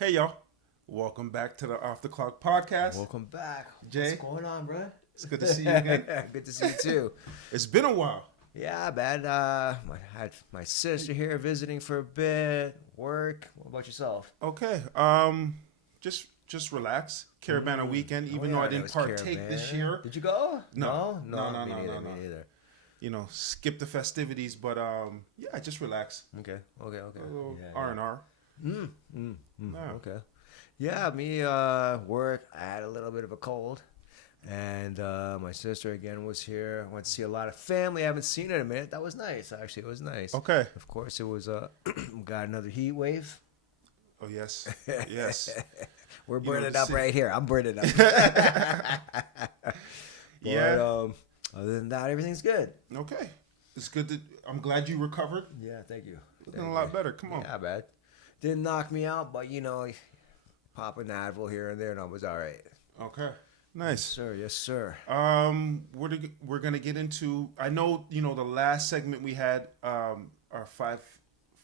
Hey y'all, welcome back to the Off the Clock podcast. Welcome back. Jay. What's going on, bro? It's good to see you again. Good to see you too. It's been a while. Yeah, man. I had my sister here visiting for a bit. Work. What about yourself? Okay, just relax. Caravana weekend, even though yeah, I that didn't was partake this year. Did you go? No. Me No. neither. Me neither. You know, skip the festivities, but yeah, just relax. Okay. A little R&R. Yeah. Okay. Yeah, me work. I had a little bit of a cold, and my sister again was here. Went to see a lot of family. I haven't seen in a minute. That was nice. Actually, it was nice. Okay. Of course, it was got another heat wave. Oh yes, yes. We're You know, burning the up city- right here. I'm burning up. Yeah. But, other than that, everything's good. Okay. It's good to. I'm glad you recovered. Yeah, thank you. Looking a lot better. Come on. Yeah, bad. Didn't knock me out, but pop an Advil here and there, and I was all right. Okay. Yes, Nice. sir. Yes, sir. We're gonna get into. I know the last segment we had our 5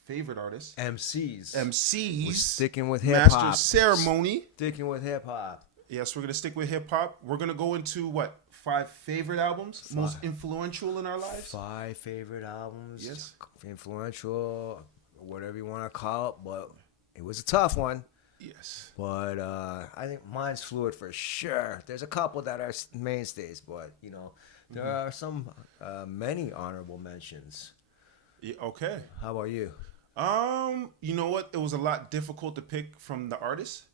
favorite artists, MCs. We're MCs, sticking with hip Master hop. Ceremony. Sticking with hip hop. Yes, we're gonna stick with hip hop. We're gonna go into what 5 favorite albums, most influential in our lives. 5 favorite albums. Yes. Influential, whatever you want to call it, but it was a tough one. Yes. But I think mine's fluid for sure. There's a couple that are mainstays, but there are some many honorable mentions. Yeah, okay. How about you? You know what? It was a lot difficult to pick from the artists.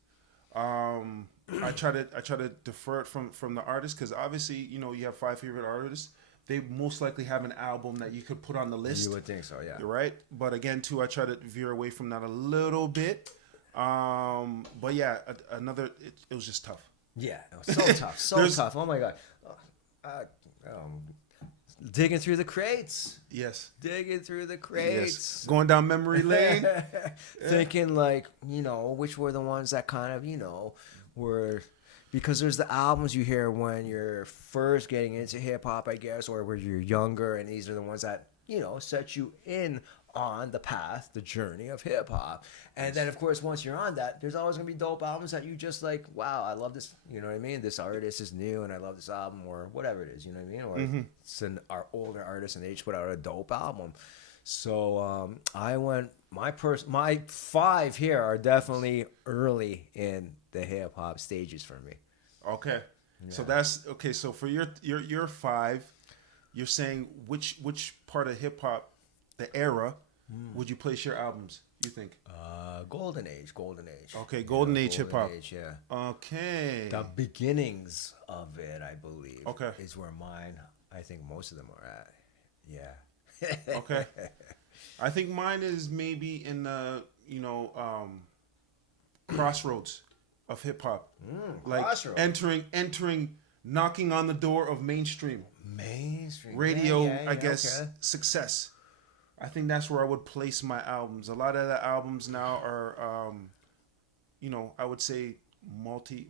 I try to defer it from the artist because obviously you have 5 favorite artists. They most likely have an album that you could put on the list. You would think so, yeah. You're right, but again, too, I try to veer away from that a little bit. But yeah, it was just tough. Yeah, it was so tough, so tough. Oh my god, digging through the crates, Yes. digging through the crates. Going down memory lane. Thinking which were the ones that kind of were, because there's the albums you hear when you're first getting into hip hop, I guess, or when you're younger, and these are the ones that set you in on the path, the journey of hip hop. And then of course once you're on that, there's always gonna be dope albums that you just like, wow, I love this, you know what I mean? This artist is new and I love this album, or whatever it is, you know what I mean? Or it's our older artist and they just put out a dope album. So I went my 5 here are definitely early in the hip hop stages for me. Okay. Yeah. So that's okay. So for your 5, you're saying which part of hip hop, the era, would you place your albums? You think? Golden age. Okay, golden age hip hop. Yeah. Okay. The beginnings of it, I believe, Okay. is where mine, I think most of them are at. Yeah. Okay. I think mine is maybe in the crossroads of hip hop, like crossroads. entering, knocking on the door of mainstream radio. Yeah, I guess okay. success. I think that's where I would place my albums. A lot of the albums now are, I would say multi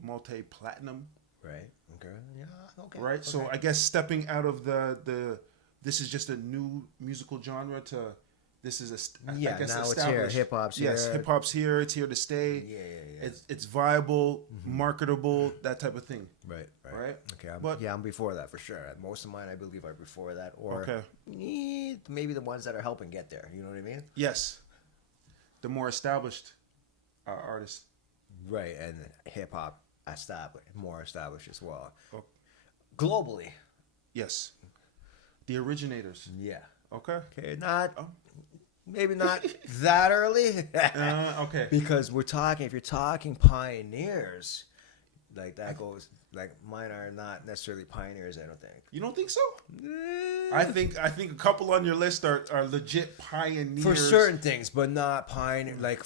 platinum. Right. Okay. Yeah. Okay. Right. Okay. So I guess stepping out of the this is just a new musical genre to this is I Yeah, guess now it's established. here. Hip hop's Yes, here. hip hop's here. It's here to stay. Yeah. It's viable, marketable, that type of thing. Right. Right? Okay. But- I'm before that for sure. Most of mine, I believe, are before that, or Okay. maybe the ones that are helping get there. You know what I mean? Yes, the more established artists. Right. And hip hop more established as well. Oh. Globally. Yes, the originators. Yeah. Okay. Okay. Oh. Maybe not that early. Okay. Because if you're talking pioneers, like that goes, like mine are not necessarily pioneers, I don't think. You don't think so? I think a couple on your list are legit pioneers For certain things, but not pioneer. Like,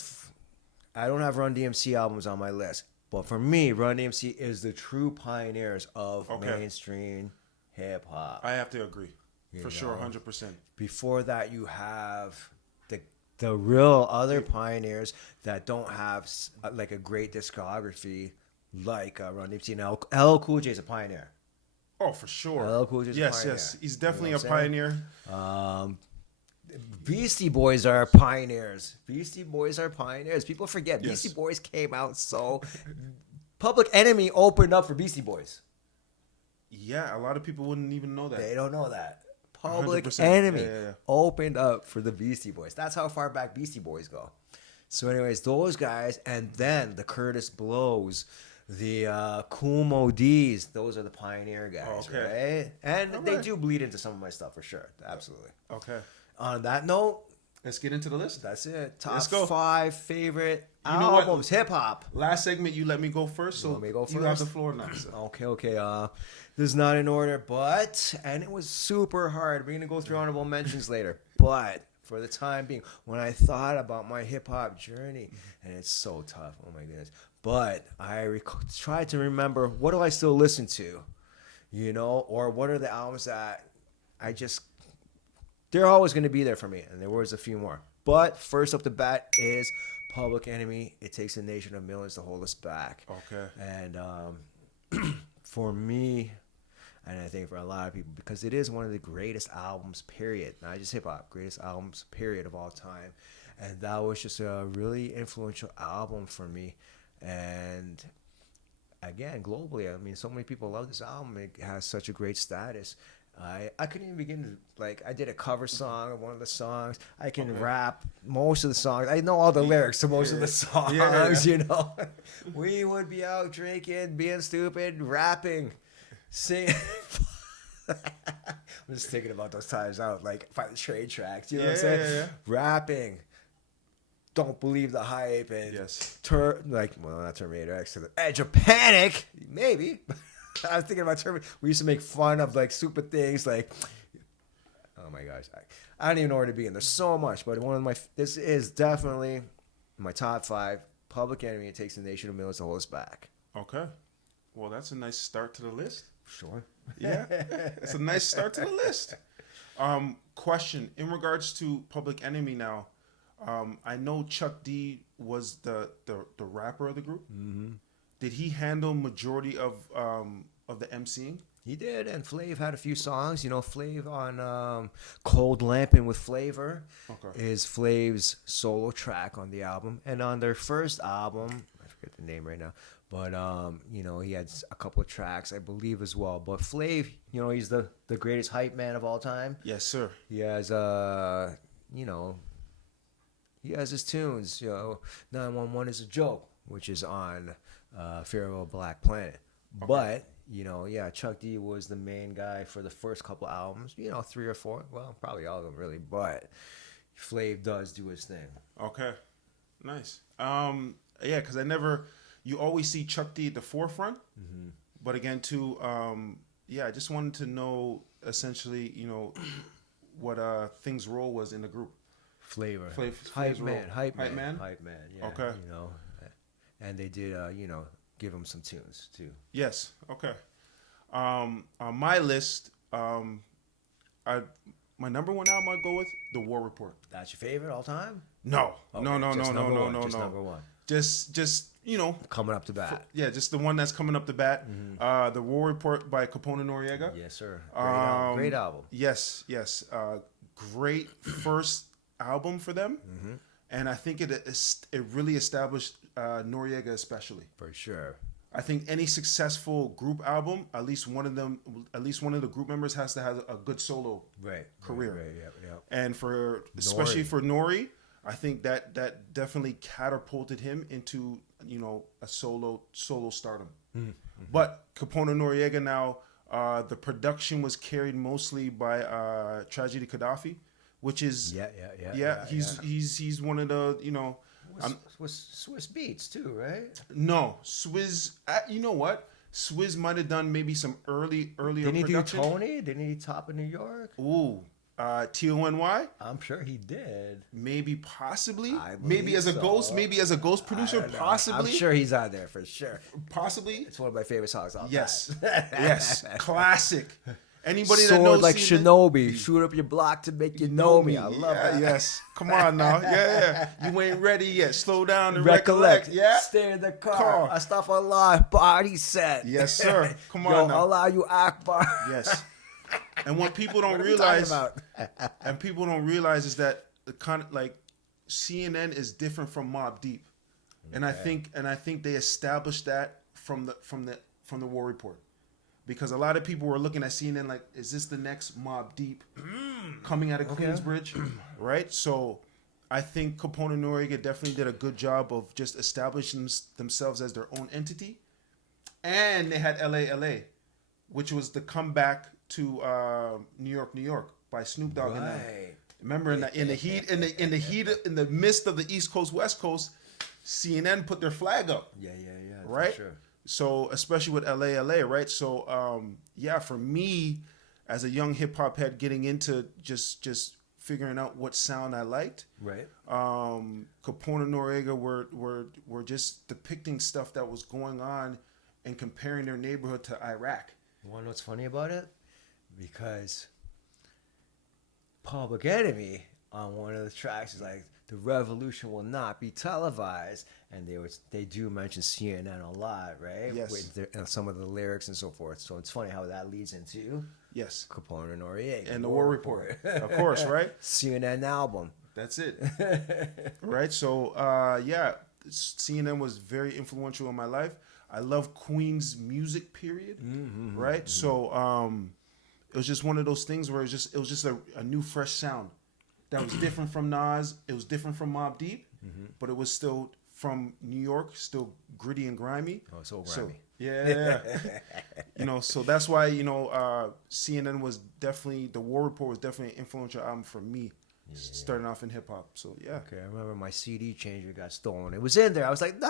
I don't have Run DMC albums on my list, but for me, Run DMC is the true pioneers of mainstream hip hop. I have to agree. For sure, know? 100%. Before that, you have the real other pioneers that don't have like a great discography, like Run DMC. Now, LL Cool J is a pioneer. Oh, for sure. LL Cool J is a pioneer. Yes. He's definitely You know a what I'm pioneer. Beastie Boys are pioneers. Beastie Boys are pioneers. People forget Yes. Beastie Boys came out so. Public Enemy opened up for Beastie Boys. Yeah, a lot of people wouldn't even know that. They don't know that. Public 100%. Enemy Yeah. opened up for the Beastie Boys. That's how far back Beastie Boys go. So, anyways, those guys, and then the Curtis Blows, the Kumo D's, those are the pioneer guys, Okay. right? And All they right. do bleed into some of my stuff for sure. Absolutely. Okay. On that note, Let's get into the list. that's it. Top Let's go. 5 favorite You know what? albums, hip hop. Last segment, you let me go first, so want me to go you have first? the floor now. So. Okay. This is not in order, and it was super hard. We're gonna go through honorable mentions later, but for the time being, when I thought about my hip hop journey, and it's so tough. Oh my goodness! But I tried to remember, what do I still listen to, or what are the albums that I just, they're always going to be there for me, and there was a few more. But first up the bat is Public Enemy. It takes a nation of millions to hold us back. Okay. And for me, and I think for a lot of people, because it is one of the greatest albums, period, not just hip hop, greatest albums, period, of all time. And that was just a really influential album for me. And again, globally, I mean, so many people love this album. It has such a great status. I couldn't even begin to, like, I did a cover song of one of the songs. I can rap most of the songs. I know all the lyrics to most of the songs, We would be out drinking, being stupid, rapping, sing. I'm just thinking about those times out, like, by the trade tracks, you know what I'm saying? Yeah. Rapping. Don't believe the hype, and Yes. not Terminator X, to the edge of panic, maybe. I was thinking about Terminator. We used to make fun of like stupid things, like, oh my gosh, I don't even know where to begin. There's so much, but this is definitely my top 5. Public Enemy. It takes a nation of millions to hold us back. Okay. Well, that's a nice start to the list. Sure. Yeah, it's a nice start to the list. Question in regards to Public Enemy now. I know Chuck D was the rapper of the group. Mm-hmm. Did he handle majority of the MCing? He did, and Flav had a few songs. Flav on Cold Lampin' with Flavor is Flav's solo track on the album. And on their first album, I forget the name right now, but he had a couple of tracks, I believe, as well. But Flav, he's the greatest hype man of all time. Yes, sir. He has he has his tunes. 911 is a joke, which is on Fear of a Black Planet. Okay. But Chuck D was the main guy for the first couple albums. 3 or 4. Well, probably all of them really. But Flav does do his thing. Okay, nice. Yeah, because you always see Chuck D at the forefront. Mm-hmm. But again, too, I just wanted to know essentially, what Thing's role was in the group. Flavor. Hype man. Yeah. Okay. And they did, give him some tunes too. Yes. Okay. On my list, my number 1 album I'd go with The War Report. That's your favorite all time? No. Okay, No. Just number 1. Just coming up to bat. Just the one that's coming up to bat. Mm-hmm. The War Report by Capone Noriega. Yes, sir. Great album. Yes. Great first album for them, and I think it really established Noriega especially. For sure. I think any successful group album, at least one of the group members has to have a good solo career. Right. And especially for Nori, I think that definitely catapulted him into a solo stardom. Mm-hmm. But Capone Noriega now, the production was carried mostly by Tragedy Gaddafi, which is he's one of the Swiss Beats too, right? No, Swizz. You know what? Swizz might have done maybe some earlier Didn't he production. do Tony? Didn't he Top of New York? Ooh, TONY. I'm sure he did. Maybe, possibly. I Maybe as a believe ghost. so. Maybe as a ghost producer. Possibly. I'm sure he's on there for sure. Possibly. It's one of my favorite songs. Yes. Yes. Classic. Anybody Sword that knows like Shinobi, shoot up your block to make you know me. I love that. Yes. Come on now. Yeah. You ain't ready yet. Slow down and recollect. Yeah. Stay in the car. Astaghfirullah, body set. Yes, sir. Come on Yo, now. Allah you Akbar. Yes. And what people don't What are we talking realize, about? and people don't realize, is that the kind of like CNN is different from Mobb Deep, and I think they established that from the War Report, because a lot of people were looking at CNN like, is this the next Mobb Deep coming out of Queensbridge, right? So I think Capone and Noriega definitely did a good job of just establishing themselves as their own entity, and they had LA, which was the comeback to New York by Snoop Dogg and them. Remember in the midst of the East Coast West Coast, CNN put their flag up. Yeah, right. For sure. So especially with LA, right? So for me as a young hip hop head getting into just figuring out what sound I liked, right? Capone and Noriega were just depicting stuff that was going on and comparing their neighborhood to Iraq. You want to know what's funny about it? Because Public Enemy on one of the tracks is like, the revolution will not be televised, and they do mention CNN a lot, right? Yes. With some of the lyrics and so forth. So it's funny how that leads into Capone and Noriega and the War Report, of course, right? CNN album. That's it, right? So CNN was very influential in my life. I love Queen's music, period, right? Mm-hmm. So it was just one of those things where it was just a new, fresh sound that was different from Nas. It was different from Mobb Deep, but it was still from New York, still gritty and grimy. Oh, so grimy. So, yeah. So that's why, CNN was definitely, the War Report was definitely an influential album for me, starting off in hip hop. So, yeah. Okay, I remember my CD changer got stolen. It was in there. I was like, no.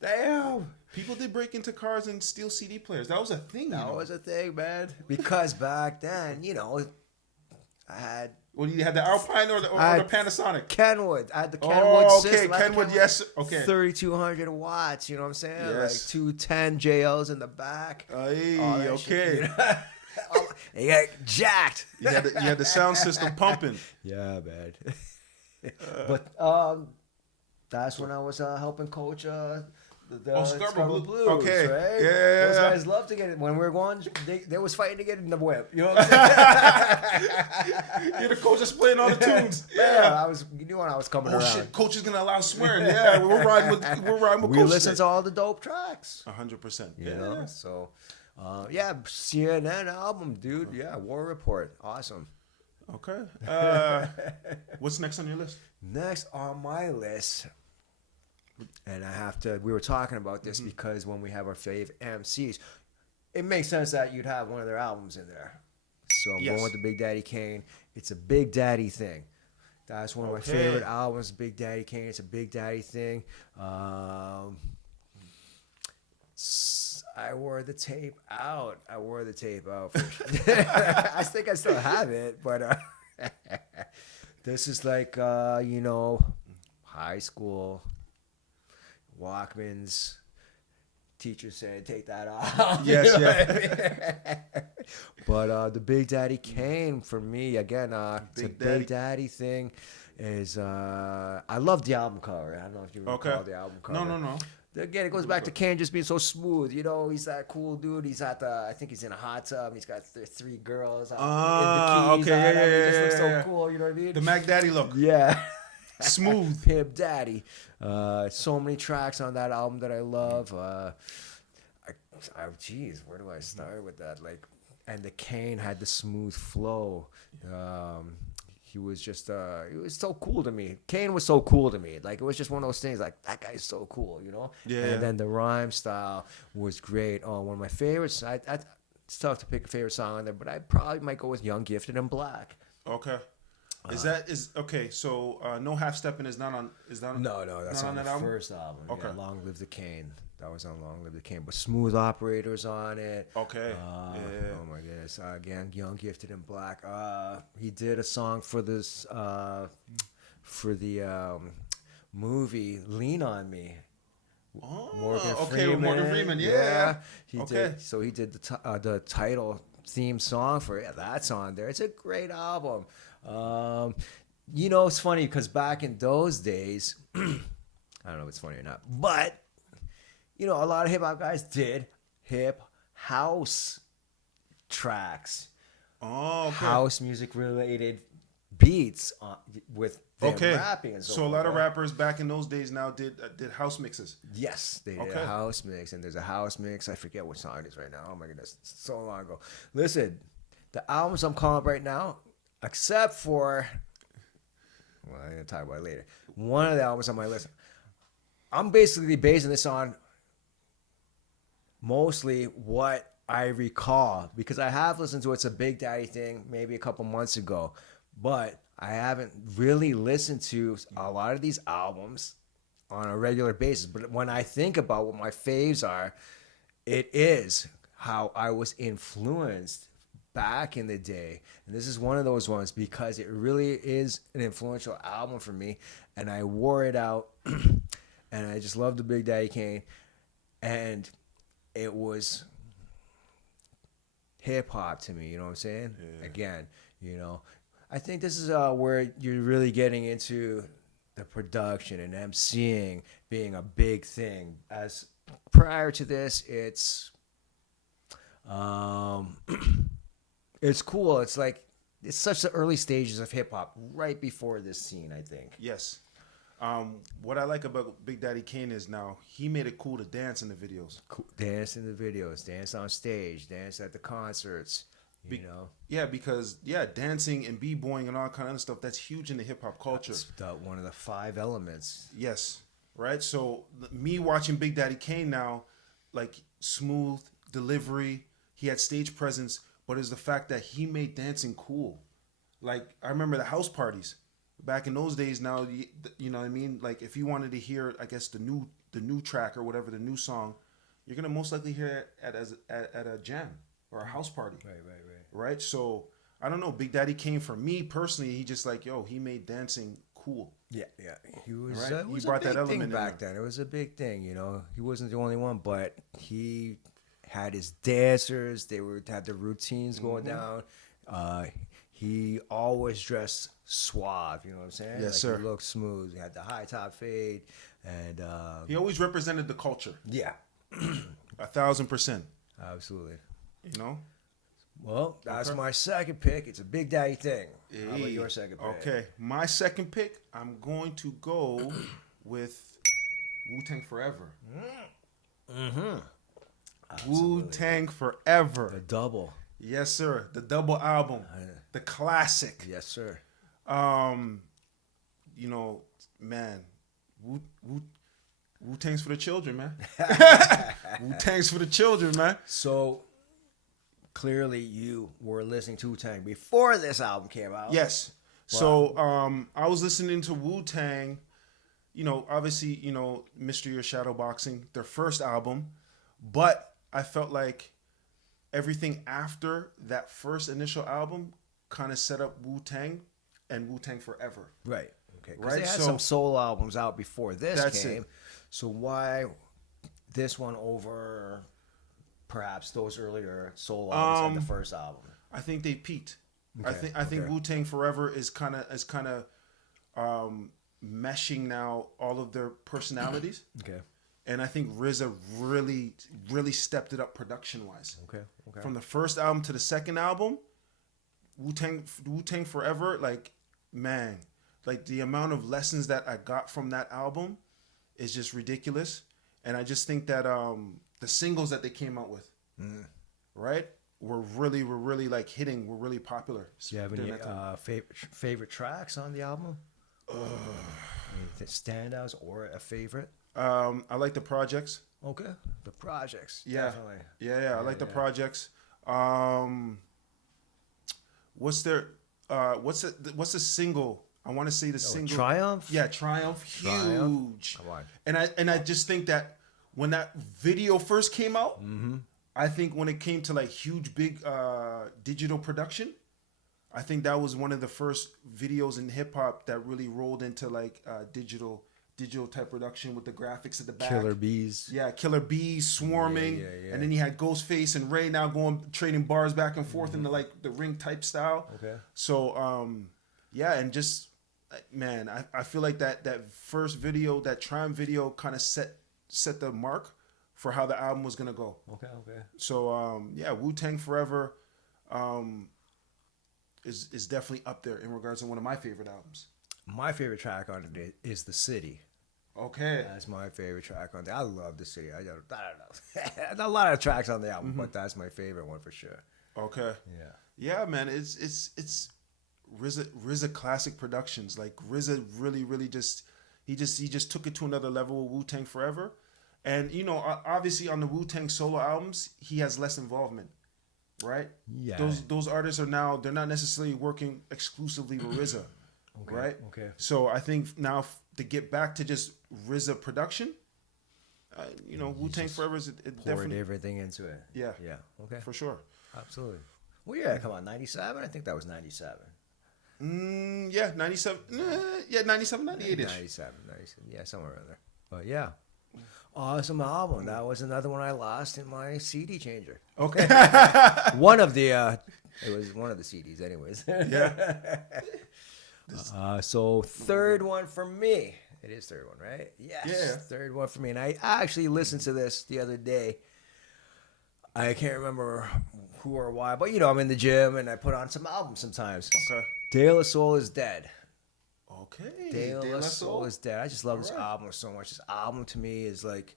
Damn. People did break into cars and steal CD players. That was a thing. That was a thing, man. Because back then, I had... Well, you had the Alpine or the Panasonic? Kenwood. I had the Kenwood system. Kenwood, yes. Okay. 3,200 watts, you know what I'm saying? Yes. Like 210 JLs in the back. Hey, Shit, okay. They got jacked. You had the sound system pumping. Yeah, man. But that's when I was helping coach the Scarborough Blues, okay. Right? Yeah. Those guys love to get it. When we were going, they was fighting to get in the whip. You know what I'm saying? You're the coach that's playing all the tunes. Yeah, you knew when I was coming around. Shit, coach is gonna allow swearing. Yeah, we're riding with coach. We listen to all the dope tracks. 100%. You know, so CNN album, dude. Yeah, War Report, awesome. Okay. What's next on your list? Next on my list. And we were talking about this because when we have our fave MCs, it makes sense that you'd have one of their albums in there. So I'm going with the Big Daddy Kane. It's a Big Daddy thing. That's one of my favorite albums, Big Daddy Kane. It's a Big Daddy thing. I wore the tape out. I think I still have it, but this is like, high school. Walkmans, teacher said, take that off. Yes, But the Big Daddy Kane, for me, again, it's a Big Daddy thing. I love the album cover. I don't know if you recall the album cover. No. Again, it goes back to Kane just being so smooth. He's that cool dude. I think he's in a hot tub. He's got three girls. Okay, He just looks so cool, you know what I mean? The Mac Daddy look. Yeah. Smooth. Pimp Daddy. So many tracks on that album that I love. Geez, where do I start with that? And the Kane had the smooth flow. He was just, he was so cool to me. Kane was so cool to me. It was just one of those things, that guy's so cool, Yeah. And then the rhyme style was great. Oh, one of my favorites. It's tough to pick a favorite song on there, but I probably might go with Young, Gifted, and Black. Okay. So No Half Stepping is not on. No, that's on the first album. Okay. Yeah, Long Live the Cane. That was on Long Live the Cane, but Smooth Operator's on it. Okay. Oh my goodness. Again, Young, Gifted, and Black. He did a song for this for the movie Lean on Me. Morgan Freeman. Yeah. He did. So he did the title theme song for it. That's on there. It's a great album. It's funny because back in those days, I don't know if it's funny or not, but a lot of hip hop guys did hip house tracks, Oh, okay. house music related beats with them Okay. rapping and so So a forth, lot of right? rappers back in those days now did house mixes. Yes, they did Okay. a house mix, and there's a house mix. I forget what song it is right now. Oh my goodness, it's so long ago. Listen, the albums I'm calling up right now, except for, well, I'm gonna talk about it later. One of the albums on my list, I'm basically basing this on mostly what I recall because I have listened to It's a Big Daddy Thing maybe a couple months ago, but I haven't really listened to a lot of these albums on a regular basis. But when I think about what my faves are, it is how I was influenced back in the day. And this is one of those ones because it really is an influential album for me. And I wore it out and I just loved the Big Daddy Kane. And it was hip hop to me, you know what I'm saying? Yeah. Again, you know, I think this is where you're really getting into the production and MCing being a big thing. As prior to this, it's it's cool. It's like it's such the early stages of hip hop, right before this scene, I think. Yes. What I like about Big Daddy Kane is now he made it cool to dance in the videos. Cool. Dance in the videos, dance on stage, dance at the concerts. You know, Yeah, because dancing and b-boying and all kind of stuff, that's huge in the hip hop culture. it's one of the 5 elements. Yes, right. So me watching Big Daddy Kane now, like smooth delivery, he had stage presence, but it's the fact that he made dancing cool. Like I remember the house parties back in those days. Now you know what I mean. Like if you wanted to hear, I guess the new track or whatever, the new song, you're gonna most likely hear it at a jam or a house party. Right. So I don't know. Big Daddy Kane for me personally, he just like he made dancing cool. Yeah. He was. Right? It was He brought a big that element thing in back there. then. It was a big thing. You know, he wasn't the only one, but he had his dancers. They had the routines going down. He always dressed suave. You know what I'm saying? Yes, like sir. He looked smooth. He had the high top fade, and He always represented the culture. yeah, 1,000%. absolutely. You know. Well, that's Okay. my second pick. It's a Big Daddy thing. How about Hey, your second pick? Okay, my second pick, I'm going to go with Wu-Tang Forever. Wu-Tang The Forever. double. Yes, sir. The double album, the classic. Yes, sir. You know, man, Wu-Tang's for the children, man. Wu-Tang's for the children, man. So clearly, you were listening to Wu-Tang before this album came out. Yes. So I was listening to Wu-Tang, obviously, Mystery or Shadowboxing, their first album, but I felt like everything after that first initial album kind of set up Wu-Tang and Wu-Tang Forever. Right. Okay. Because Right, they had so- some solo albums out before this That's came. it. So why this one over perhaps those earlier solo albums and the first album? I think they peaked. Okay, I think okay. Wu-Tang Forever is kind of meshing now all of their personalities. Okay. And I think RZA really, really stepped it up production-wise. Okay. From the first album to the second album, Wu-Tang Forever, like, man, like the amount of lessons that I got from that album is just ridiculous. And I just think that the singles that they came out with, right, were really like hitting, were really popular. Do you have any during that time. favorite tracks on the album? Any standouts or a favorite? I like the projects. Okay. The projects. Yeah. Definitely. Yeah, I like the projects. What's the single? I want to say the single. Triumph? Yeah, Triumph. Triumph. Huge. Come on. And I just think that when that video first came out, I think when it came to like huge big digital production, I think that was one of the first videos in hip hop that really rolled into like digital type production with the graphics at the back. Killer Bees. Yeah, Killer Bees swarming, Yeah. and then you had Ghostface and Ray now trading bars back and forth in the like the ring type style. Okay. So yeah, and just man, I feel like that first video, that Triumph video, kind of set the mark for how the album was gonna go. Okay. So yeah, Wu-Tang Forever is definitely up there in regards to one of my favorite albums. My favorite track on it is The City. Okay. That's my favorite track on there. I love The City. I don't know. A lot of tracks on the album, but that's my favorite one for sure. Okay. Yeah, man. It's RZA classic productions. Like RZA really just he just took it to another level with Wu-Tang Forever. And you know, obviously on the Wu-Tang solo albums, he has less involvement. Right? Yeah. Those artists are now, they're not necessarily working exclusively with RZA. Okay. Right? Okay. So I think now to get back to just RZA production, you know, Wu-Tang Forever is definitely everything into it. Yeah. Okay. For sure. Absolutely. Well, yeah. Come on, 97. I think that was 97. Yeah, 97. Yeah, 97, 98 ish. 97. Yeah, somewhere around there. But yeah. Awesome album. That was another one I lost in my CD changer. Okay. One of the it was one of the CDs anyways. Yeah. So third one for me. It is third one, right? Yes. Yeah. Third one for me. And I actually listened to this the other day. I can't remember who or why, but you know, I'm in the gym and I put on some albums sometimes. Okay. De La Soul is Dead. Okay. De La Soul is Dead. I just love this All right. album so much. This album to me is like,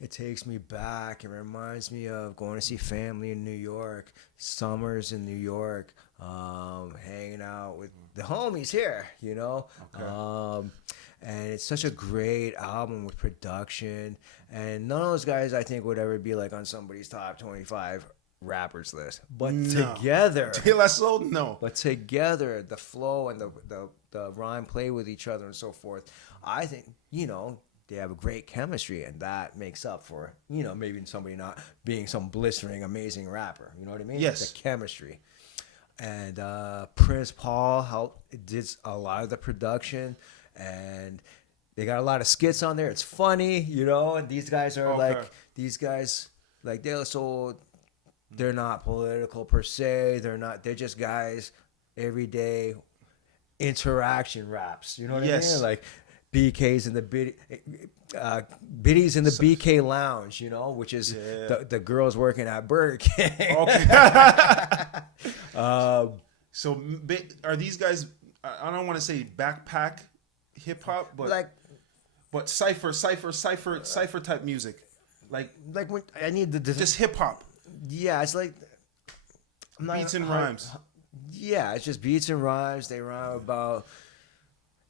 it takes me back. It reminds me of going to see family in New York, summers in New York, hanging out with the homies here, you know. Okay. And it's such a great album with production. And none of those guys, I think, would ever be like on somebody's top 25 rappers list. But No. together, De La Soul, no. but together, the flow and the rhyme play with each other and so forth, I think, you know, they have a great chemistry, and that makes up for, you know, maybe somebody not being some blistering, amazing rapper. You know what I mean? Yes. The chemistry. And Prince Paul did a lot of the production, and they got a lot of skits on there. It's funny, you know, and these guys are like De La Soul, they're not political per se. They're just guys, everyday interaction raps. You know what I mean? Like BK's in the Biddy's in the BK Lounge, you know, which is the girls working at Burger King. Okay. So are these guys, I don't want to say backpack hip hop, but cipher type music. Like when I need the just hip hop. Yeah, it's like beats and rhymes. Yeah, it's just beats and rhymes. They rhyme about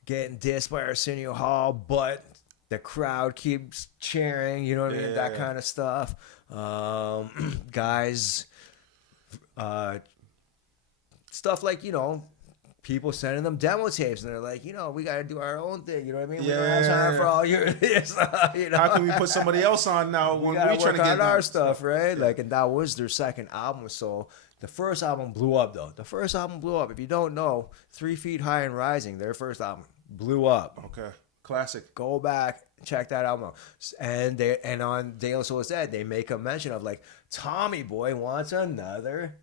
getting dissed by Arsenio Hall, but the crowd keeps cheering. You know what I mean? That kind of stuff. Guys, stuff like, you know, people sending them demo tapes, and they're like, you know, we got to do our own thing. You know what I mean? We don't have time for all your this. You know? How can we put somebody else on now when we're trying to get our stuff, right? Like, and that was their second album. So the first album blew up, though. The first album blew up. If you don't know, 3 Feet High and Rising, their first album blew up. Okay, classic. Go back, check that album out. And on De La Soul's Dead, they make a mention of like, Tommy Boy wants another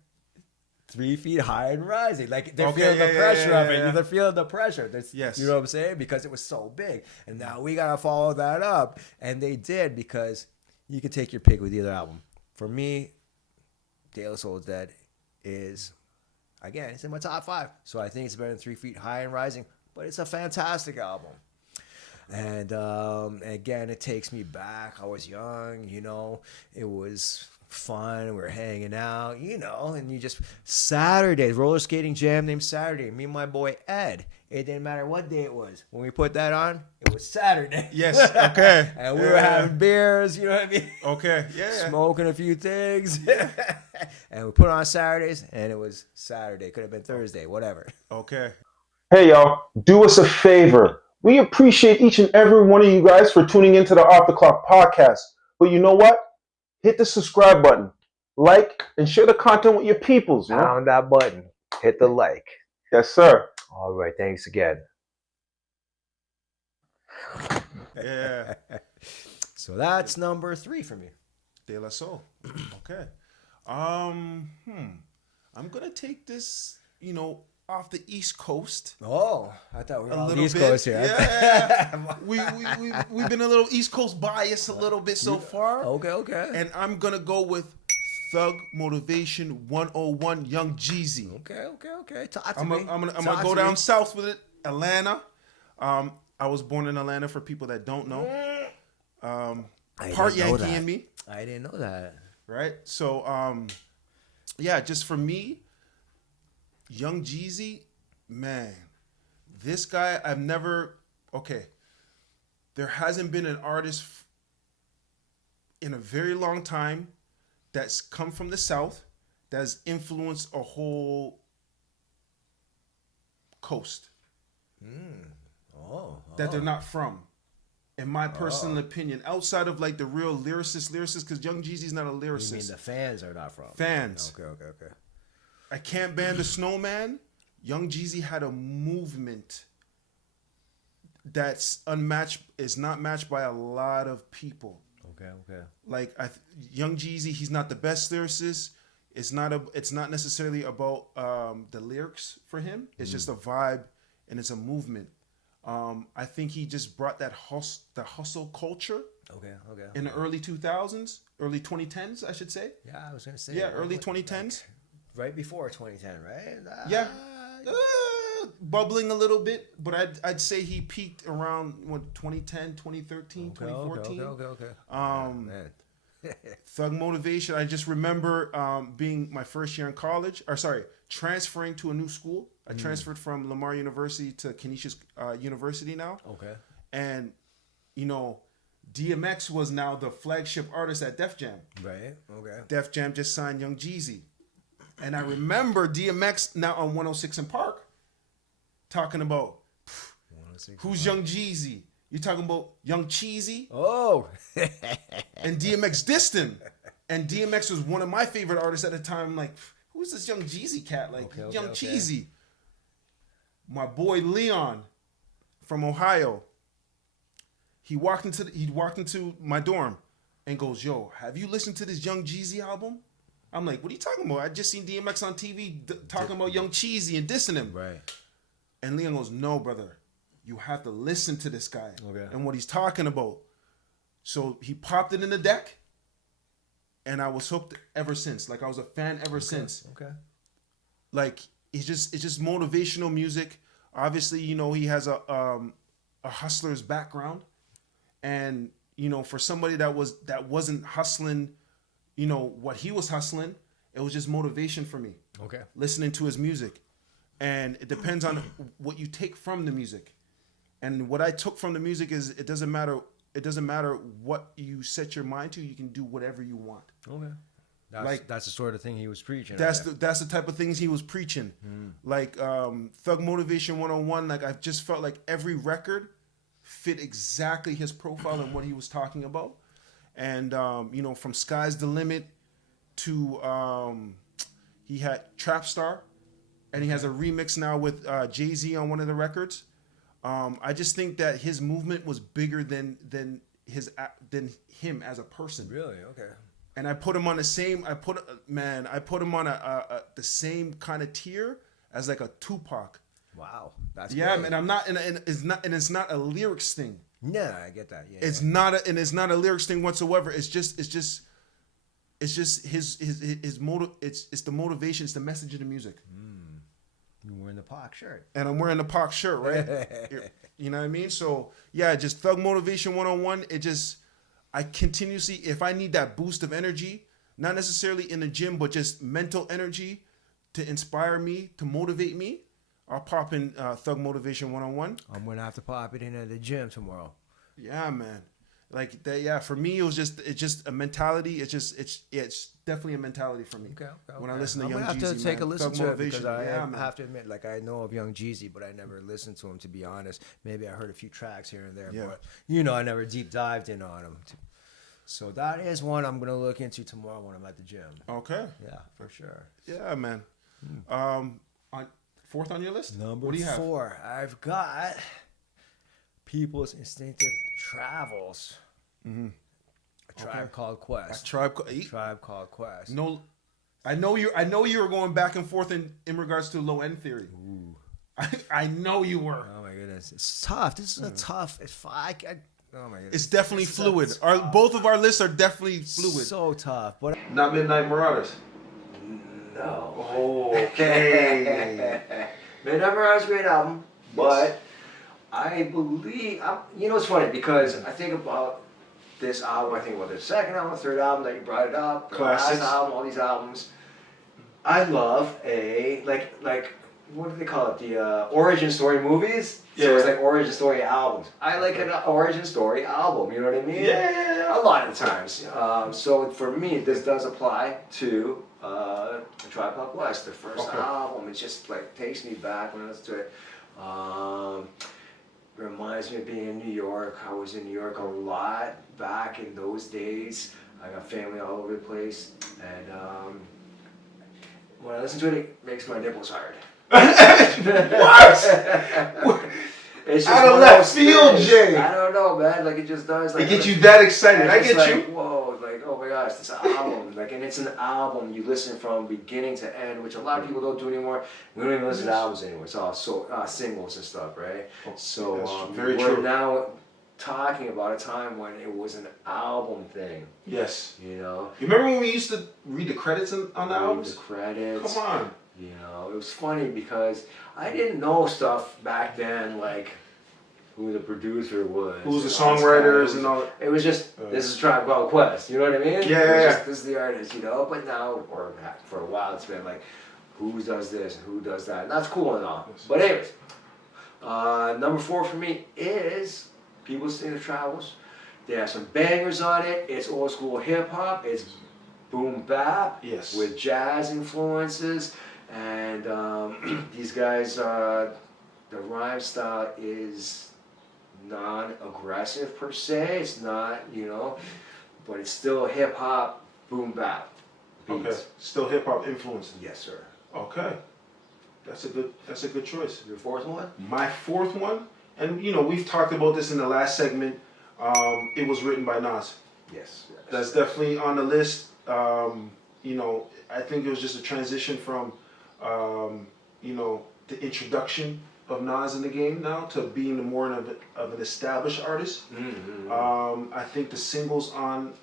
3 Feet High and Rising. Like, they're feeling the pressure of it. Yeah. They're feeling the pressure. Yes. You know what I'm saying? Because it was so big. And now we got to follow that up. And they did, because you can take your pick with either album. For me, De La Soul's Dead is, again, it's in my top 5. So I think it's better than 3 Feet High and Rising. But it's a fantastic album. And again, it takes me back. I was young, you know. It was fun. We were hanging out, you know, and you just Saturdays, roller skating jam named Saturday. Me and my boy Ed. It didn't matter what day it was. When we put that on, it was Saturday. Yes. Okay. And we were having beers, you know what I mean? Okay. Yeah. Smoking a few things. And we put it on Saturdays, and it was Saturday. Could have been Thursday, whatever. Okay. Hey, y'all, do us a favor. We appreciate each and every one of you guys for tuning into the Off the Clock podcast. But you know what? Hit the subscribe button, like, and share the content with your peoples. You know? Pound that button. Hit the like. Yes, sir. All right. Thanks again. Yeah. So that's number 3 for me. De La Soul. Okay. I'm gonna take this. You know, off the East Coast. Oh, I thought we were A on the little East bit. Coast here. Yeah. We've been a little East Coast biased a little bit so far. Okay. And I'm going to go with Thug Motivation 101 Young Jeezy. Okay. Talk to I'm me. gonna go down south with it. Atlanta. I was born in Atlanta for people that don't know. Part Yankee in me. I didn't know that. Right? So, yeah, just for me, Young Jeezy, man, this guy, there hasn't been an artist in a very long time that's come from the South that's influenced a whole coast that they're not from. In my personal opinion, outside of like the real lyricists, because Young Jeezy's not a lyricist. You mean the fans are not from? Fans. Okay. I Can't Ban the Snowman. Young Jeezy had a movement that's unmatched. Is not matched by a lot of people. Okay. Like Young Jeezy, he's not the best lyricist. It's not necessarily about the lyrics for him. It's just a vibe and it's a movement. I think he just brought that hustle culture. Okay. In the early 2000s, early 2010s, I should say. Yeah, I was gonna say. Yeah, early 2010s. Right before 2010, right? Yeah. Bubbling a little bit, but I'd say he peaked around 2010, 2013, 2014. Okay. Man. Thug Motivation. I just remember being my first year in college, transferring to a new school. I transferred from Lamar University to Canisius University now. Okay. And, DMX was now the flagship artist at Def Jam. Right. Okay. Def Jam just signed Young Jeezy. And I remember DMX now on 106 in Park talking about, who's Young Jeezy? You're talking about Young Cheesy? Oh. And DMX dissed him. And DMX was one of my favorite artists at the time. Like, who's this Young Jeezy cat? Like, Young Cheesy. My boy Leon from Ohio. He walked into my dorm and goes, "Yo, have you listened to this Young Jeezy album?" I'm like, "What are you talking about? I just seen DMX on TV talking about Young Cheesy and dissing him." Right. And Leon goes, "No, brother. You have to listen to this guy and what he's talking about." So he popped it in the deck, and I was hooked ever since. Like, I was a fan ever since. Okay. Like, it's just motivational music. Obviously, he has a hustler's background, and for somebody that wasn't hustling, what he was hustling, it was just motivation for me. Okay. Listening to his music, and it depends on what you take from the music. And what I took from the music is it doesn't matter what you set your mind to. You can do whatever you want. Okay. That's the sort of thing he was preaching. That's the type of things he was preaching. Like Thug Motivation 101. Like, I just felt like every record fit exactly his profile and what he was talking about. And from Sky's the Limit to he had Trap Star, and he has a remix now with Jay-Z on one of the records. I just think that his movement was bigger than him as a person. Really? Okay. And I put him on the same. I put him on the same kind of tier as like a Tupac. Wow, that's man. great. I'm not, and it's not a lyrics thing. Yeah, I get that. Yeah, it's not a lyrics thing whatsoever. It's just his motive. It's the motivation. It's the message of the music. You're wearing the Pac shirt. And I'm wearing the Pac shirt, right? You know what I mean? So yeah, just Thug Motivation 101. I continuously, if I need that boost of energy, not necessarily in the gym, but just mental energy to inspire me, to motivate me, I'll pop in Thug Motivation 101. I'm gonna have to pop it in at the gym tomorrow. Yeah, man. Like that. Yeah, for me, it's just a mentality. It's definitely a mentality for me. Okay. When I listen to I'm Young gonna Jeezy, have to take man. a listen Thug to it Motivation. because I man. have to admit, like, I know of Young Jeezy, but I never listened to him, to be honest. Maybe I heard a few tracks here and there, but I never deep dived in on him. So that is one I'm gonna look into tomorrow when I'm at the gym. Okay. Yeah, for sure. Yeah, man. On fourth on your list? Number what do you 4, I've got People's Instinctive Travels. Mm-hmm. A Tribe Called Quest. Tribe Called Quest. No I know you were going back and forth in regards to low end theory. Ooh. I know you were. Oh my goodness, it's tough. This is a tough. If oh my goodness, It's definitely This is a fluid. tough- Both of our lists are definitely fluid. So tough, but Not Midnight Marauders. no. Oh, okay. Midnight Marauders is a great album, but I believe you know it's funny because I think about this album. I think about the second album, the third album that you brought it up, the Classics. last album, all these albums. I love like what do they call it? The origin story movies. So it's Yeah. like origin story albums. I like an origin story album. You know what I mean? Yeah. A lot of the times. So for me, this does apply to the Tribe Called Quest, the first Okay. album. It just like takes me back when I listen to it. Reminds me of being in New York. I was in New York a lot back in those days. I got family all over the place, and when I listen to it, it makes my nipples hard. What? It's just Out of one left those field, things. Jay. I don't know, man. Like it just does. Like It gets you that it's excited. I just get like, you. Whoa! Like oh my gosh, this album. Like and it's an album you listen from beginning to end, which a lot of people don't do anymore. We don't even listen to albums anymore. It's all singles and stuff, right? So That's very we're true. now talking about a time when it was an album thing. Yes. You know, You remember when we used to read the credits on the read albums? the credits. Come on. You know, it was funny because I didn't know stuff back then, like who the producer was, Who's the and all this songwriters kind and of- all that? It was just this is Tribe Called Quest. You know what I mean? Yeah, It was yeah, just, this is the artist, you know. But now, or for a while, it's been like, who does this and who does that? And that's cool and all. Yes. But anyways, number 4 for me is People Sing the Travels. They have some bangers on it. It's old school hip hop. It's boom bap Yes. with jazz influences. And these guys, the rhyme style is non-aggressive per se. It's not, you know, but it's still hip hop, boom bap beats. Okay. Still hip hop influence. Yes, sir. Okay. That's a good choice. Your fourth one? My fourth one, and you know, we've talked about this in the last segment. It was written by Nas. Yes. That's definitely on the list. You know, I think it was just a transition from, you know, the introduction of Nas in the game now to being more of an established artist. Mm-hmm. I think the singles on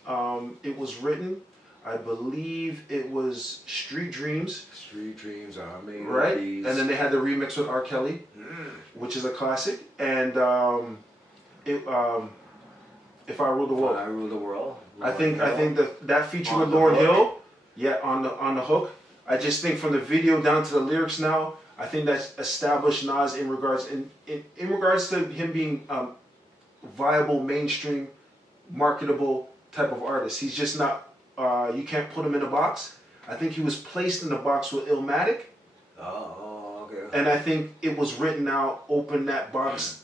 It Was Written, I believe it was Street Dreams, Street Dreams are made right? of these. And then they had the remix with R. Kelly, which is a classic. And If I Rule the World. I Rule the World. I think that feature On with the Lauryn hook. Hill, yeah, on the hook. I just think from the video down to the lyrics now, I think that's established Nas in regards to him being viable, mainstream, marketable type of artist. He's just not. You can't put him in a box. I think he was placed in the box with Illmatic, Oh, okay. and I think It Was Written now opened that box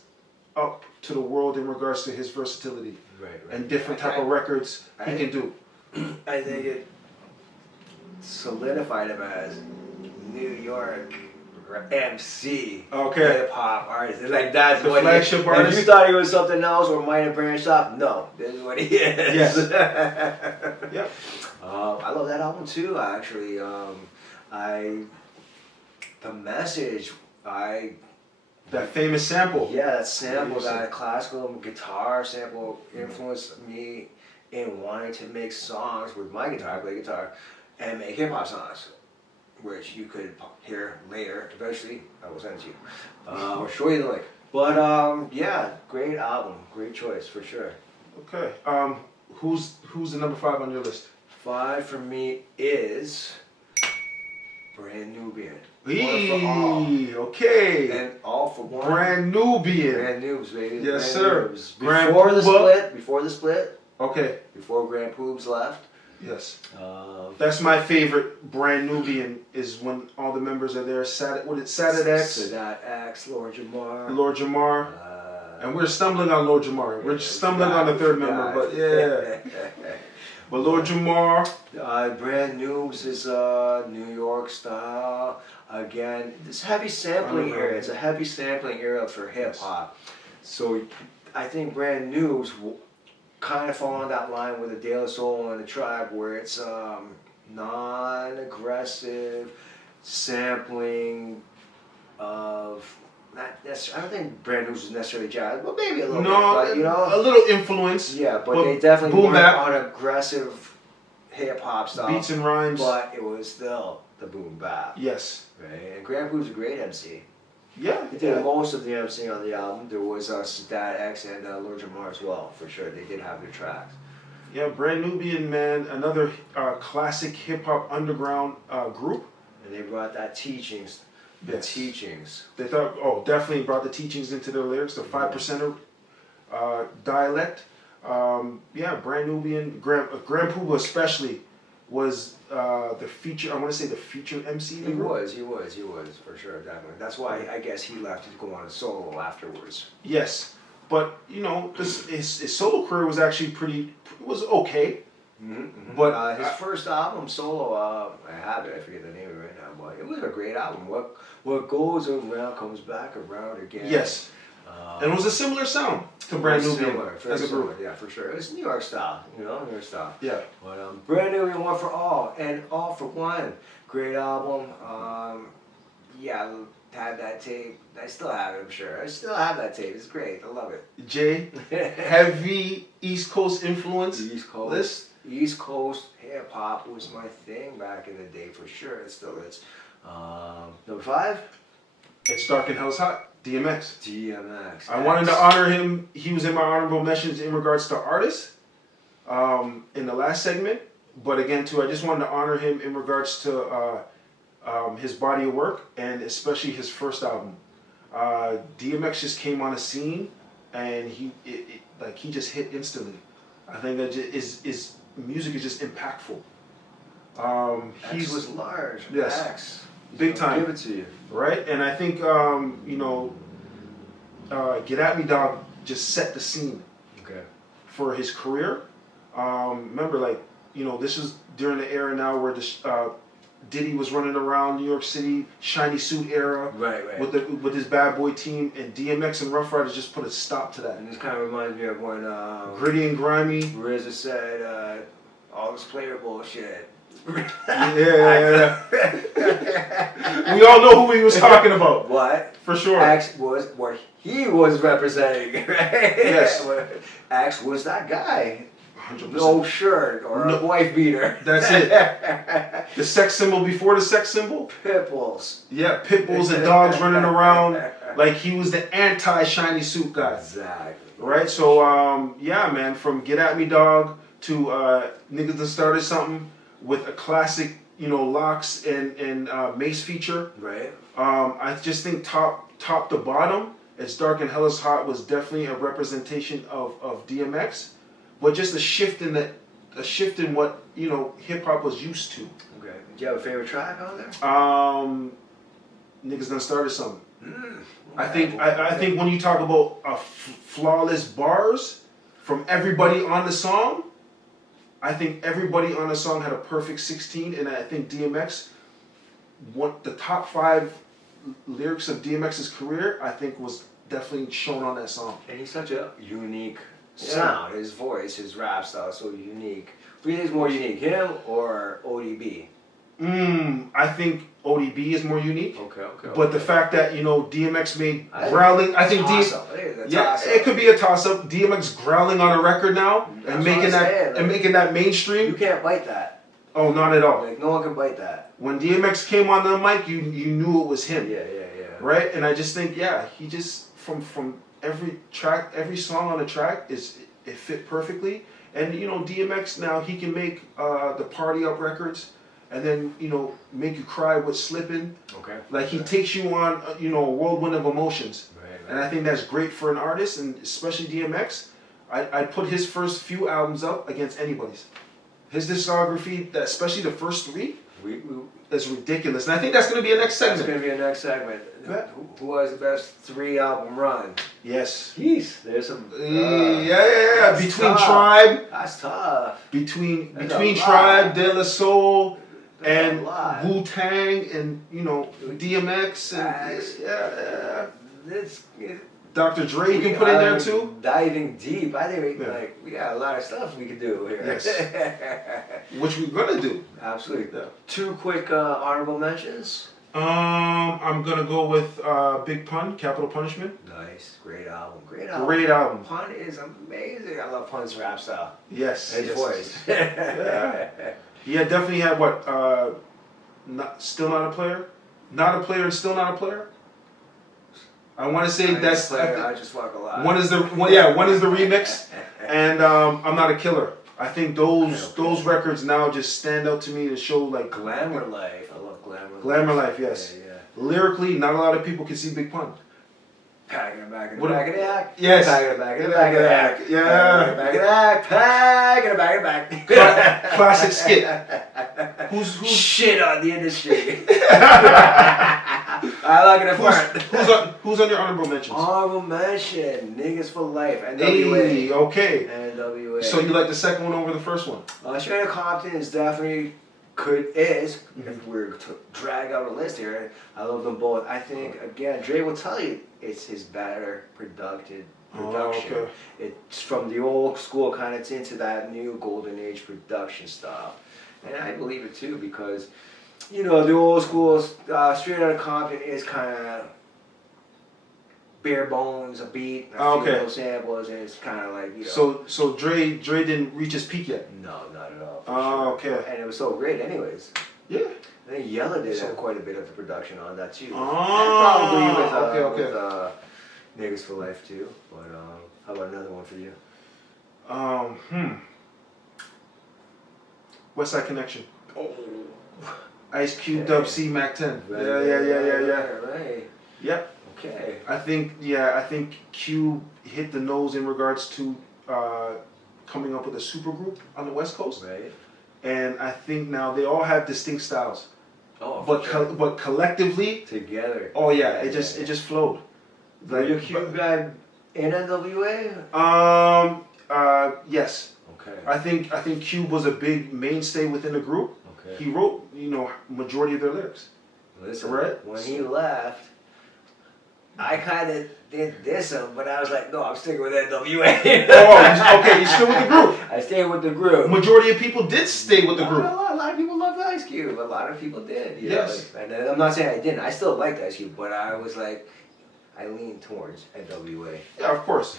up to the world in regards to his versatility Right. and different type of records he can do. I think it solidified him as New York MC, Okay. hip hop artist. It's like that's The what flagship he, artist? If you thought he was something else or might have branched off, no, this is what he is. Yes. Yeah. I love that album too. Actually, the message, That famous sample. that sample, Yeah, that classical guitar sample influenced me in wanting to make songs with my guitar, play guitar, and make hip hop songs, which you could hear later. Eventually, I will send it to you or show you the link. But yeah, great album, great choice for sure. Okay. Who's the number 5 on your list? 5 for me is Brand Nubian. One for all. Okay. And all for one. Brand Nubian. Brand Noobs, baby. Yes, Brand sir. Noobs. Grand Before the Poobah. split, Okay. before Grand Poobs left. Yes. Um, That's my favorite. Brand Nubian is when all the members are there. Sadat X, Sadat X, Lord Jamar. Lord Jamar, and we're stumbling on Lord Jamar. We're stumbling on the third member, but yeah. But Lord Jamar. Brand Noobs is New York style. Again, this heavy sampling era. It's a heavy sampling era for hip hop. So I think Brand Noobs will kind of fall on that line with the De La Soul and the Tribe, where it's non-aggressive sampling of not necessarily. I don't think Brand News was necessarily jazz, but maybe a little bit. But, you know, a little influence. yeah, but they definitely boom weren't bap, on aggressive hip hop stuff. beats and rhymes. But it was still the boom bap. Yes. Right, and Grand Pooh's a great MC. Yeah. He did most of the MC on the album. There was Stat X and Lord Jamar as well, for sure. They did have their tracks. Yeah, Brand Nubian, man, another classic hip hop underground group. And they brought that teachings. The teachings. They thought, definitely brought the teachings into their lyrics. The 5%er dialect. Brand Nubian, Grand Poobah especially was the feature. I want to say the featured MC. He was for sure, definitely. That's why I guess he left to go on a solo afterwards. Yes, but you know, his solo career was actually was okay. Mm-hmm. But his first album solo, I have it. I forget the name of it right now, but it was a great album. What goes around comes back around again. Yes. And it was a similar sound to Brand Nubian as a group. Yeah, for sure. It was New York style, New York style. Yeah. But Brand Nubian, One for All, and All for One. Great album. I had that tape. I still have it, I'm sure. I still have that tape. It's great. I love it. Jay, heavy East Coast influence. East Coast hip hop was my thing back in the day, for sure. It still is. Number 5? It's Dark and Hell's Hot. DMX. I wanted to honor him. He was in my honorable mentions in regards to artists in the last segment. But again, too, I just wanted to honor him in regards to his body of work and especially his first album. DMX just came on the scene and he just hit instantly. I think that his music is just impactful. He was large. Yes. X. Big time. Give it to you. Right? And I think, Get At Me Dog just set the scene for his career. Remember, this is during the era now where Diddy was running around New York City, shiny suit era, right. with his bad boy team, and DMX and Rough Riders just put a stop to that. And this kind of reminds me of when Gritty and Grimy. RZA said, all this player bullshit. Yeah. We all know who he was talking about. What? For sure. Axe was what he was representing, right? Yes. Axe was that guy. 100%. No shirt or a wife beater. That's it. The sex symbol before the sex symbol? Pitbulls. Yeah, pitbulls and dogs running around. Like he was the anti-shiny suit guy. Exactly. Right? So, man, from Get At Me Dog to Niggas That Started Something with a classic, Locks and Mace feature. Right. I just think top to bottom, It's Dark and Hell is Hot was definitely a representation of DMX. But just a shift in what hip hop was used to. Okay. Do you have a favorite track on there? Niggas Done Started Something. I think when you talk about flawless bars from everybody on the song, I think everybody on the song had a perfect 16, and I think DMX, the top 5 lyrics of DMX's career, I think was definitely shown on that song. And he's such a unique sound. His voice, his rap style is so unique. Who do you think is more unique, him or ODB? I think ODB is more unique. Okay. But the fact that DMX made growling, I think it could be a toss up. DMX growling on a record now and making that mainstream. You can't bite that. Oh, not at all. Like no one can bite that. When DMX came on the mic, you knew it was him. Yeah. Right, and I just think he just from every track, every song on the track it fit perfectly. And DMX now he can make the party up records. And then, make you cry with Slippin'. Okay. Like, he takes you on, a whirlwind of emotions. Right. And I think that's great for an artist, and especially DMX. I'd put his first few albums up against anybody's. His discography, especially the first 3, is ridiculous. And I think that's going to be a next segment. That's going to be a next segment. Yeah. Who has the best 3-album run? Yes. Jeez, there's some... yeah. Between tough. Tribe. That's tough. Between Tribe, De La Soul, and Wu-Tang, and DMX, and Dr. Dre, you can put in there too. Diving deep, I think Yeah. we got a lot of stuff we could do here. Yes. Which we're gonna do. Absolutely. Yeah. 2 quick honorable mentions. I'm gonna go with Big Pun, Capital Punishment. Nice, great album. Great album. Great album. Pun is amazing. I love Pun's rap style. Yes. And his yes, voice. Yeah. Yeah, definitely had what? Still not a player. Not a player and still not a player. I want to say that's. I just walk a lot. One is the remix, and I'm not a killer. I think those records now just stand out to me to show like Glamour Life. I love Glamour Life. Glamour Life, yes. Yeah. Lyrically, not a lot of people can see Big Pun. Packing it back in the back of the act. Yes. Packing it back in the back of the act. Yeah. Back of the act. Packing it back in the back. Classic skit. Who's Shit on the industry. I like it at front. who's on your honorable mentions? Honorable mention. Niggas for Life. NWA. Hey, okay. NWA. So you like the second one over the first one? Straight Outta Compton is definitely if we're to drag out a list here, I love them both. I think again, Dre will tell you it's his better production. Okay. It's from the old school kind of into that new golden age production style, and I believe it too because, the old school Straight Outta Compton is kind of bare bones, a beat, a few little samples, and it's kind of like So Dre didn't reach his peak yet. No, not at all. Oh, sure. okay. And it was so great, anyways. Yeah. I think Yella did quite a bit of the production on that too. Oh, and probably with okay. Niggas for Life too. But how about another one for you? West Side Connection. Oh. Ice Cube, Dub C, Mac 10. Right, Yeah. Right. Yep. Okay. I think Cube hit the nose in regards to coming up with a supergroup on the West Coast. Right. And I think now they all have distinct styles. Oh. But collectively, together. oh yeah, it just flowed. Were you a Cube guy in NWA? Yes. Okay. I think Cube was a big mainstay within the group. Okay. He wrote, majority of their lyrics. Listen, Right? when he left, I kind of did diss him, but I was like, no, I'm sticking with NWA. Okay, you're still with the group. I stayed with the group. Majority of people did stay with the group. A lot of people loved Ice Cube. A lot of people did. Yes. And I'm not saying I didn't. I still liked Ice Cube, but I was like, I leaned towards NWA. Yeah, of course.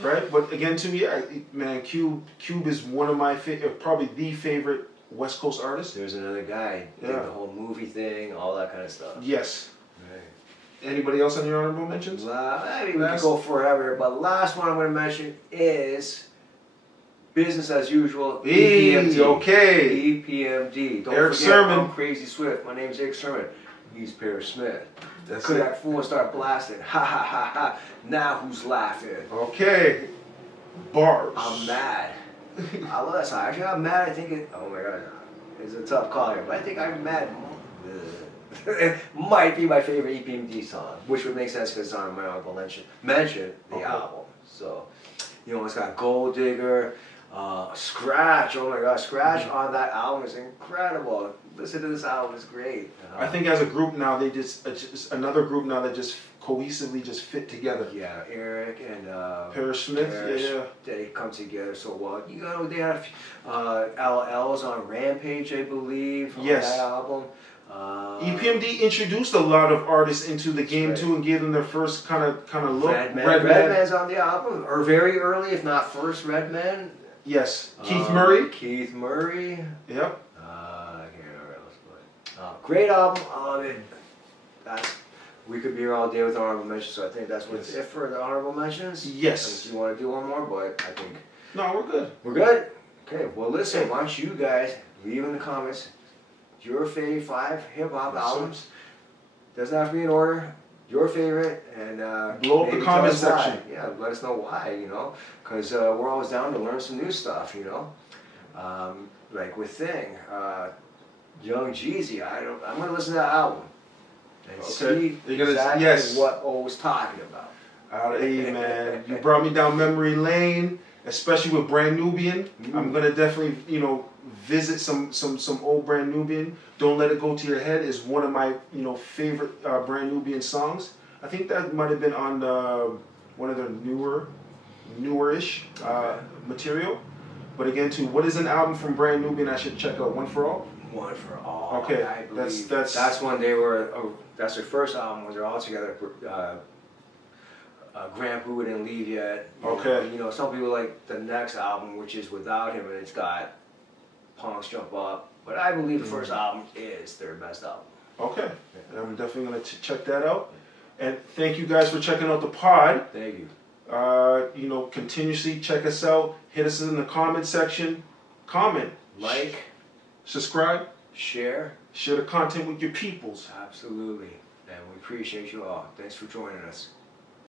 Right? But again, too, yeah, man, Cube is one of my probably the favorite West Coast artist. There's another guy did the whole movie thing, all that kind of stuff. Yes. Right. Anybody else on your honorable mentions? I mean, we could go forever, but last one I'm going to mention is Business as Usual. Hey, EPMD. okay. EPMD. Don't Eric forget, Sermon. I'm Crazy Swift. My name's Eric Sermon. He's Paris Smith. That's Could it. that fool start blasting? Ha ha ha ha. Now who's laughing? Okay. Bars. I'm mad. I love that song. Actually, I'm mad. I think oh my god, it's a tough call here, but I think I'm mad. It might be my favorite EPMD song, which would make sense because it's on my honorable mention the album. So, it's got Gold Digger, Scratch. Oh my god, Scratch on that album is incredible. Listen to this album; it's great. I think as a group now, they just another group now that just cohesively just fit together. Yeah, Eric and Paris Smith, yeah. They come together so well. They had LL's on Rampage, I believe, on Yes. that album. EPMD introduced a lot of artists into the game too, and gave them their first kind of look. Redman's on the album, or very early, if not first. Redman. Yes. Keith Murray. Keith Murray. Yep. I can't remember else, but great album. We could be here all day with honorable mentions, so I think that's what's it for the honorable mentions. Yes. Unless you want to do one more, but I think No, we're good. we're good. Okay. Well, listen. Why don't you guys leave in the comments your favorite 5 hip hop albums? Doesn't have to be in order. Your favorite, and blow up the maybe comment tell us why. section. Yeah, let us know why. Because we're always down to learn some new stuff. Like with Thing, Young Jeezy. I'm gonna listen to that album and see exactly what O was talking about. Hey man, you brought me down memory lane, especially with Brand Nubian. I'm gonna definitely visit some old Brand Nubian. Don't Let It Go to Your Head is one of my favorite Brand Nubian songs. I think that might have been on one of their newerish material. But again, too, what is an album from Brand Nubian I should check out? One for All. One for All. Okay, I believe that's when they were. That's their first album when they're all together. Grandpa didn't leave yet. Okay. You know, some people like the next album, which is without him, and it's got Punks Jump Up. But I believe the first album is their best album. Okay, and I'm definitely gonna check that out. And thank you guys for checking out the pod. Thank you. You know, continuously check us out. Hit us in the comment section. Comment, Like, subscribe, share. share the content with your peoples. Absolutely. And we appreciate you all. Thanks for joining us.